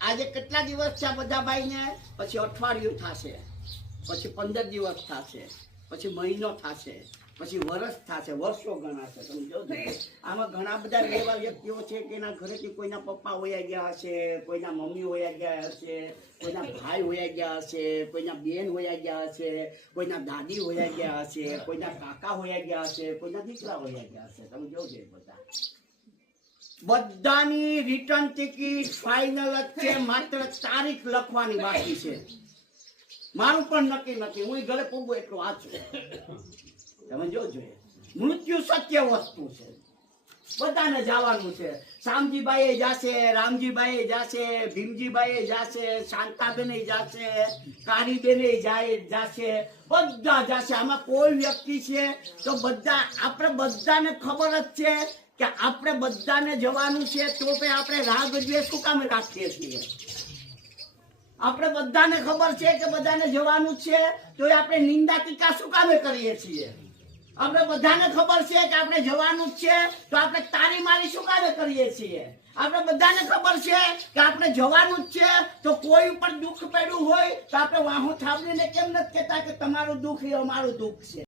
આજે કેટલા દિવસ છે બધા ભાઈને? પછી અઠવાડિયું થશે, પછી 15 દિવસ થશે, પછી મહિનો થશે, પછી વર્ષ થશે, વર્ષો ગણાશે. તમે જોજો આમાં ઘણા બધા એવા વ્યક્તિઓ છે કે એના ઘરેથી કોઈના પપ્પા હોયા ગયા હશે, કોઈના મમ્મી હોયા ગયા હશે, કોઈના ભાઈ હોયા ગયા હશે, કોઈના બેન હોયા ગયા હશે, કોઈના દાદી હોયા ગયા હશે, કોઈના કાકા હોયા ગયા હશે, કોઈના દીકરા હોયા ગયા હશે. તમે જોજો બધાની રિટર્ન ટિકિટ ફાઇનલ જ છે, માત્ર તારીખ લખવાની બાકી છે. મારું પણ નક્કી નથી, હું ઘરે પૂગું એટલું વાંચું. તમે જોજો મૃત્યુ સત્ય વસ્તુ છે, બધાને જવાનું છે. શામજીબાઈ જાશે, રામજીબાઈ જાશે, ભીમજીબાઈ જાશે, શાંતાબેન જાશે, કારીબેન જાશે, બધા જાશે. આમાં કોઈ વ્યક્તિ છે તો બધા આપણે બધાને ખબર જ છે કે આપણે બધાને જવાનું છે, તો પણ આપણે રાગ દ્વેષ શું કામે રાખીએ છીએ? આપણે બધાને ખબર છે કે બધાને જવાનું છે, તો આપણે નિંદા ટીકા શું કામે કરીએ છીએ? આપણે બધાને ખબર છે કે આપણે જવાનું છે, તો આપણે તારી મારી શું કામે કરીએ છીએ? આપણે બધાને ખબર છે કે આપણે જવાનું જ છે, તો કોઈ ઉપર દુઃખ પડ્યું હોય તો આપણે વાહું થાબડીને કેમ નથી કહેતા કે તમારું દુઃખ એ અમારું દુઃખ છે?